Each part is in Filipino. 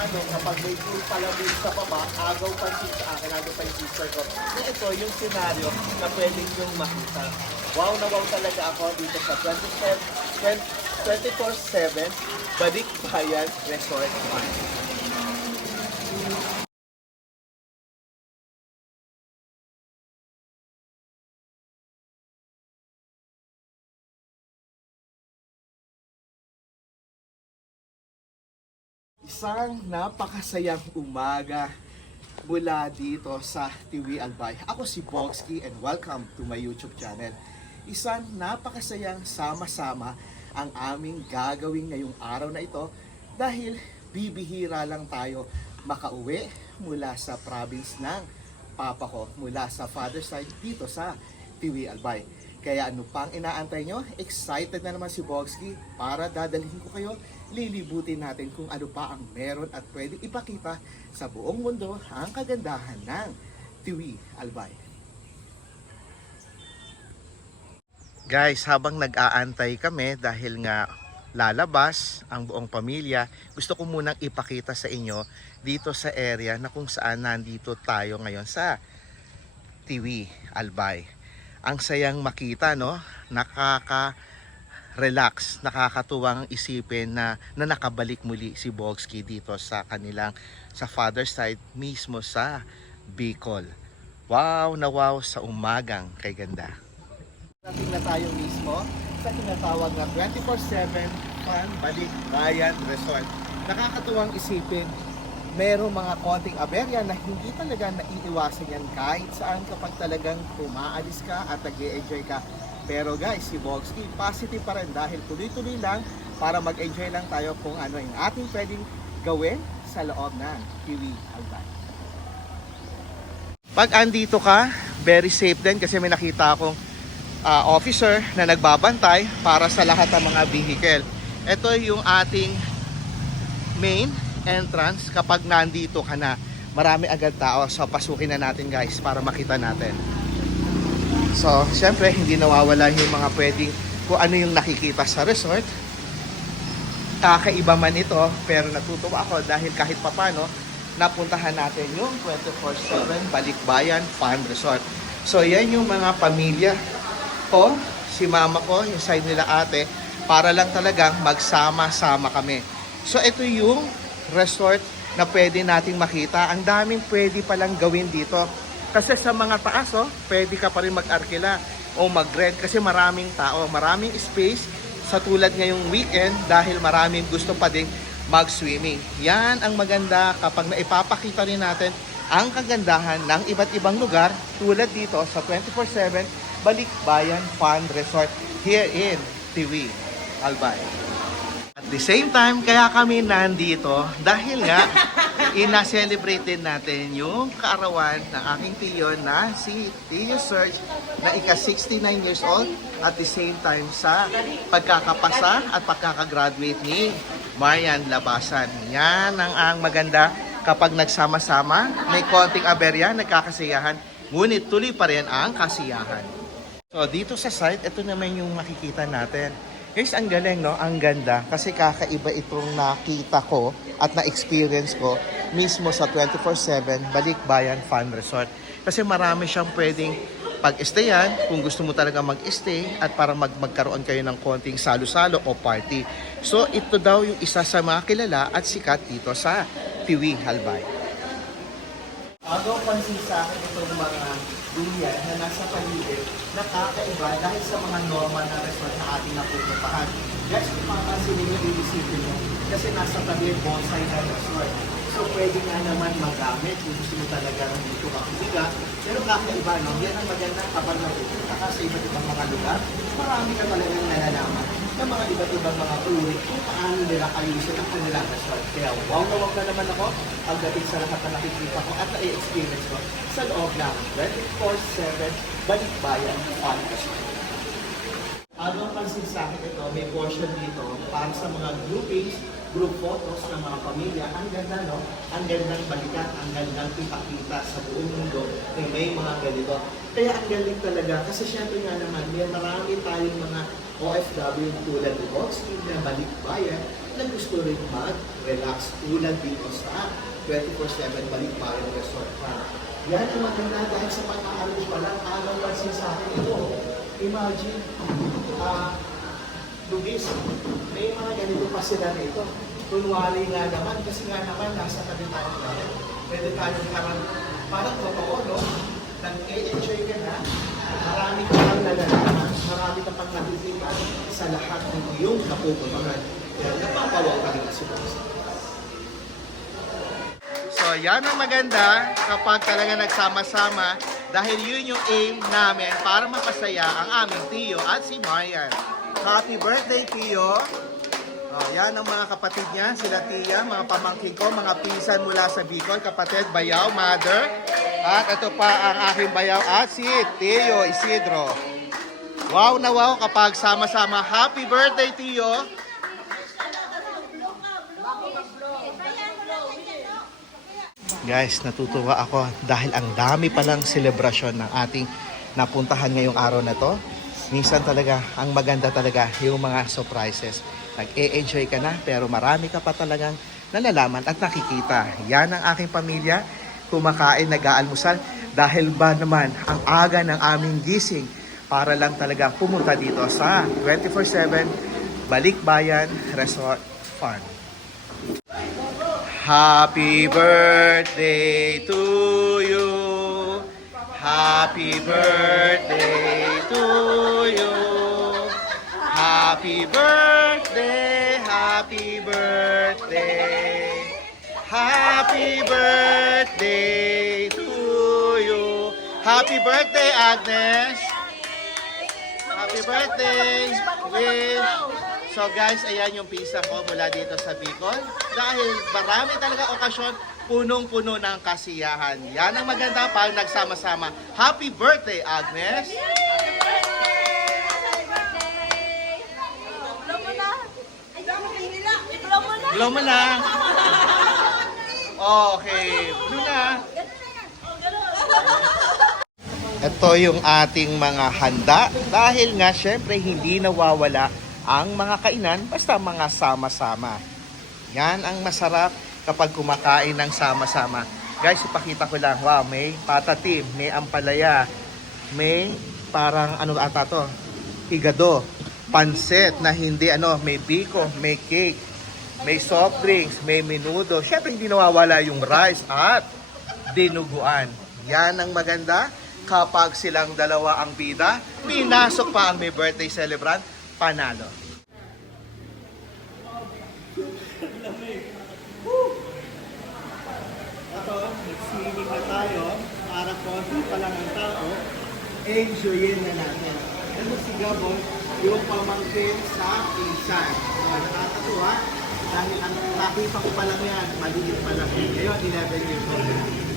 paano kapag may pool palamig sa baba, agaw pansin sa akin, agaw pa yung sister ko. Na ito yung senaryo na pwedeng yung makita. Wow na wow talaga ako dito sa 27, 24-7 Balik Bayan Resort Park. Isang napakasayang umaga mula dito sa Tiwi Albay. Ako si Boxky and welcome to my YouTube channel. Isang napakasayang sama-sama ang aming gagawin ngayong araw na ito dahil bibihira lang tayo makauwi mula sa province ng papa ko mula sa father side dito sa Tiwi Albay. Kaya ano pang inaantay nyo? Excited na naman si Boxky para dadalhin ko kayo. Lilibutin natin kung ano pa ang meron at pwede ipakita sa buong mundo ang kagandahan ng Tiwi Albay. Guys, habang nag-aantay kami dahil nga lalabas ang buong pamilya, gusto ko munang ipakita sa inyo dito sa area na kung saan nandito tayo ngayon sa Tiwi Albay ang sayang makita no nakaka relax nakakatuwang isipin na, na nakabalik muli si Bogsky dito sa kanilang sa father side mismo sa Bicol wow na wow sa umagang kay ganda Nating na tayo mismo sa tinatawag na 24-7 Fun Balik Bayan Resort. Nakakatuwang isipin, merong mga konting aberya na hindi talaga naiiwasan yan kahit saan kapag talagang umaalis ka at nag enjoy ka. Pero guys, si Bogsky, positive pa rin dahil tuloy-tuloy lang para mag-enjoy lang tayo kung ano yung ating pwedeng gawin sa loob ng Kiwi Albay. Pag andito ka, very safe din kasi may nakita akong ah, officer na nagbabantay para sa lahat ng mga vehicle. Ito yung ating main entrance kapag nandito ka na. Marami agad tao. So, pasukin na natin guys para makita natin. So, syempre, hindi nawawala yung mga pwedeng kung ano yung nakikita sa resort. Kakaiba man ito, pero natutuwa ako dahil kahit papano, napuntahan natin yung 24-7 Balikbayan Farm Resort. So, yan yung mga pamilya ko, si mama ko, yung side nila ate, para lang talagang magsama-sama kami. So, ito yung resort na pwede nating makita. Ang daming pwede palang gawin dito. Kasi sa mga taas, oh, pwede ka pa rin mag-arkila o mag-rent kasi maraming tao, maraming space sa tulad ngayong weekend dahil maraming gusto pa ding mag-swimming. Yan ang maganda kapag naipapakita rin natin ang kagandahan ng iba't ibang lugar tulad dito sa 24-7 Balikbayan Fun Resort here in Tiwi, Albay. At the same time, kaya kami nandito dahil nga ina-celebrate natin yung kaarawan ng aking tiyo na si Tiyo Serge na ika 69 years old at the same time sa pagkakapasa at pagkakagraduate ni Marian Labasan. Yan ang, ang maganda kapag nagsama-sama, may konting aberya, nagkakasiyahan, ngunit tuloy pa rin ang kasiyahan. So dito sa site, ito naman yung makikita natin. Guys, ang galing, no? Ang ganda. Kasi kakaiba itong nakita ko at na-experience ko mismo sa 24-7 Balikbayan Fun Resort. Kasi marami siyang pwedeng pag-stayan kung gusto mo talaga mag-stay at para mag magkaroon kayo ng konting salo-salo o party. So, ito daw yung isa sa mga kilala at sikat dito sa Tiwi, Halbay. Agaw pansin sa akin itong mga duyan na nasa paligid nakakaiba dahil sa mga normal na resort na ating napupuntahan. Guys, kung mapapansin ninyo, iisipin nyo kasi nasa tabi bonsai na resort. So, pwede nga naman magamit kung gusto mo talaga ng dito kakuliga. Pero kakaiba, no? Yan ang maganda kapag napupunta ka sa iba't ibang mga lugar. Marami ka talagang nalalaman ng mga iba't ibang mga uri kung paano nila ayusin ang kanilang resort. Kaya wow na wow na naman ako pagdating sa lahat na nakikita ko at na-experience ko sa loob ng 24-7 Balikbayan Fun Resort. Habang pansin sa akin ito, may portion dito para sa mga groupings, group photos ng mga pamilya. Ang ganda, no? Ang gandang balikan, ang gandang ipakita sa buong mundo na may mga ganito. Kaya ang galing talaga, kasi syempre nga naman, may marami tayong mga OFW tulad ni Boxing na balikbayan na gusto rin mag-relax tulad dito sa 24-7 Balikbayan Resort Park. Yan ang maganda dahil sa pag-aalis walang araw pansin sa akin ito. Imagine, ah, Luis, may mga ganito pa sila rito. Kunwari nga naman, kasi nga naman nasa tabi tayo natin. Pwede tayong parang, parang totoo, no? Nag-enjoy ka na, marami ka pang nalalaman, marami ka pang natutunan sa lahat ng iyong napupuntahan. Kaya napapawaw ka rin si Boss. So, yan ang maganda kapag talaga nagsama-sama dahil yun yung aim namin para mapasaya ang aming Tiyo at si Marian. Happy birthday, Tiyo! Oh, yan ang mga kapatid niya, sila Tia, mga pamangkin ko, mga pinsan mula sa Bicol, kapatid, Bayaw, Mother. At ito pa ang aking Bayaw at si Tio Isidro. Wow na wow kapag sama-sama. Happy birthday, Tio! Guys, natutuwa ako dahil ang dami palang selebrasyon ng ating napuntahan ngayong araw na to. Minsan talaga, ang maganda talaga yung mga surprises. Nag-e-enjoy ka na pero marami ka pa talagang nalalaman at nakikita. Yan ang aking pamilya, kumakain, nag-aalmusal dahil ba naman ang aga ng aming gising para lang talaga pumunta dito sa 24-7 Balikbayan Resort Fund. Happy birthday to you. Happy birthday Happy birthday, happy birthday. Happy birthday to you. Happy birthday, Agnes. Happy birthday. Wish. So guys, ayan yung pizza ko mula dito sa Bicol. Dahil marami talaga okasyon, punong-puno ng kasiyahan. Yan ang maganda pag nagsama-sama. Happy birthday, Agnes! Blow mo na! Okay, blue na! Ito yung ating mga handa dahil nga syempre hindi nawawala ang mga kainan basta mga sama-sama. Yan ang masarap kapag kumakain ng sama-sama. Guys, ipakita ko lang. Wow, may patatim, may ampalaya, may parang ano ata to? Igado, pansit na hindi ano, may biko, may cake, may soft drinks, may menudo. Syempre hindi nawawala yung rice at dinuguan. Yan ang maganda kapag silang dalawa ang bida, pinasok pa ang may birthday celebrant, panalo. Ito, nag-swimming na tayo para konti pa lang ang tao, enjoyin na natin. Ano si Gabon, yung pamangkin sa pinsan. Nakakatuwa dahil ang nakita ko pa lang yan, maliit pa lang yan. Ngayon, 11 years old.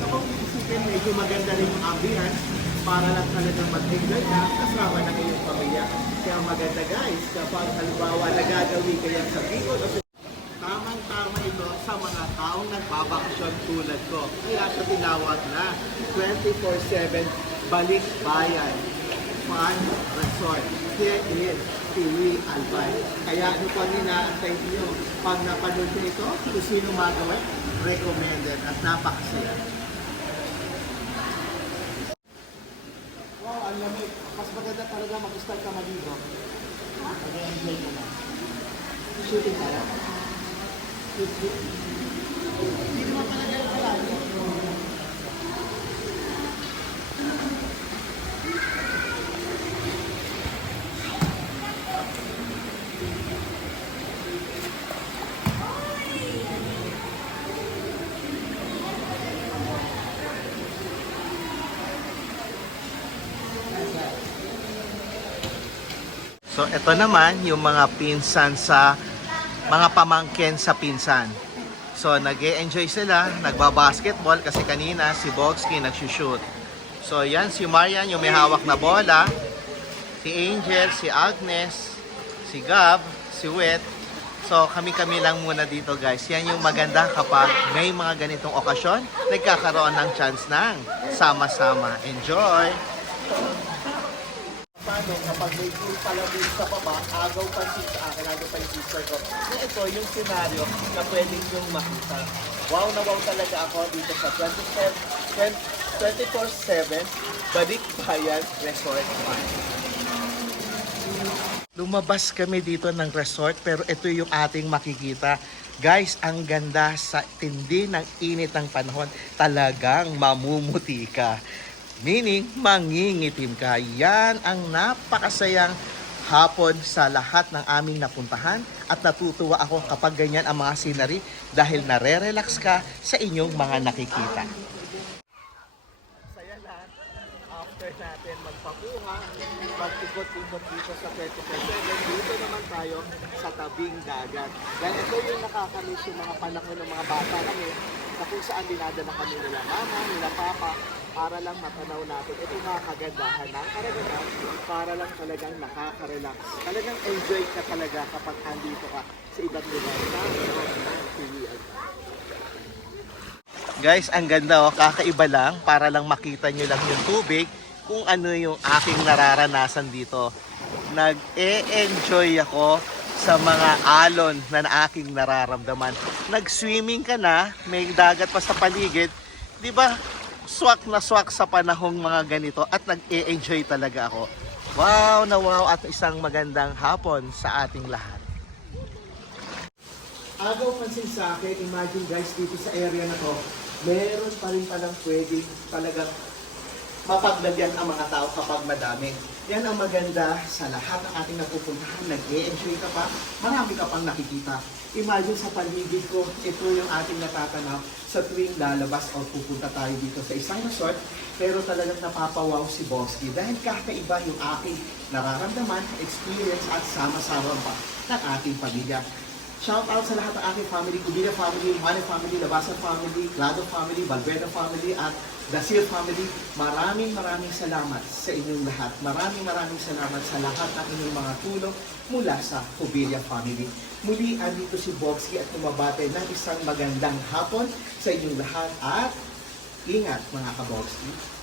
So kung isipin, medyo maganda rin yung ambience para lang talagang mag-enjoy ka kasama ng iyong pamilya. Kaya maganda guys, kapag halimbawa nagagawi kayo sa Bicol o Tamang-tama ito sa mga taong nagbabakasyon tulad ko. Kaya siya tinawag na 24-7 Balik Bayan Fun Resort. Here in Tiwi, Albay. Kaya ano po ang inaantay niyo? Pag napanood niyo ito, kung sino magawin, recommended at napakasaya. Wow, ang lamig. Mas maganda talaga mag-start ka maligo. Mag-enjoy mo na. Shooting tayo. Hindi mo talaga yung palagi. So ito naman yung mga pinsan sa mga pamangkin sa pinsan. So nag enjoy sila, nagba-basketball kasi kanina si Bogsky nagsushoot. So yan si Marian yung may hawak na bola, si Angel, si Agnes, si Gab, si Wet. So kami-kami lang muna dito guys. Yan yung maganda kapag may mga ganitong okasyon, nagkakaroon ng chance ng sama-sama. Enjoy! To, kapag may pool pala dun sa baba, agaw pansin sa akin, agaw pa yung sister ko. Na ito yung senaryo na pwedeng yung makita. Wow na wow talaga ako dito sa 27, 24-7 Balik Bayan Resort Park. Lumabas kami dito ng resort pero ito yung ating makikita. Guys, ang ganda sa tindi ng init ng panahon. Talagang mamumuti ka. Meaning, mangingitim ka. Yan ang napakasayang hapon sa lahat ng aming napuntahan at natutuwa ako kapag ganyan ang mga scenery dahil nare-relax ka sa inyong mga nakikita. Saya lahat after natin magpakuha, mag-ikot-ikot dito sa 24-7, dito naman tayo sa tabing dagat. Dahil ito yung nakakamiss yung mga panahon ng mga bata kami na kung saan dinadala kami nila mama, nila papa, para lang matanaw natin. Ito mga kagandahan ng karagatan para lang talagang nakaka-relax. Talagang enjoy ka talaga kapag andito ka sa ibang lugar na pilihan ka. Guys, ang ganda oh, kakaiba lang para lang makita nyo lang yung tubig kung ano yung aking nararanasan dito. Nag-e-enjoy ako sa mga alon na aking nararamdaman. Nag-swimming ka na, may dagat pa sa paligid, di ba? Swak na swak sa panahong mga ganito at nag-e-enjoy talaga ako. Wow na wow at isang magandang hapon sa ating lahat. Agaw pansin sa akin, imagine guys, dito sa area na to, meron pa rin palang pwedeng talagang mapaglagyan ang mga tao kapag madami. Yan ang maganda sa lahat ng ating napupuntahan. Nag-e-enjoy ka pa, marami ka pang nakikita. Imagine sa paligid ko, ito yung ating natatanaw sa tuwing lalabas o pupunta tayo dito sa isang resort, pero talagang napapawaw si Boski dahil kakaiba yung aking nararamdaman, experience at sama-sama pa ng ating pamilya. Shout out sa lahat ng aking family, Kubila family, Mane family, Labasa family, Lado family, Valverde family, at Dasil family. Maraming maraming salamat sa inyong lahat. Maraming maraming salamat sa lahat ng inyong mga tulong mula sa Kubilia family. Muli, andito si Boxy at tumabate ng isang magandang hapon sa inyong lahat at ingat mga kaboxy.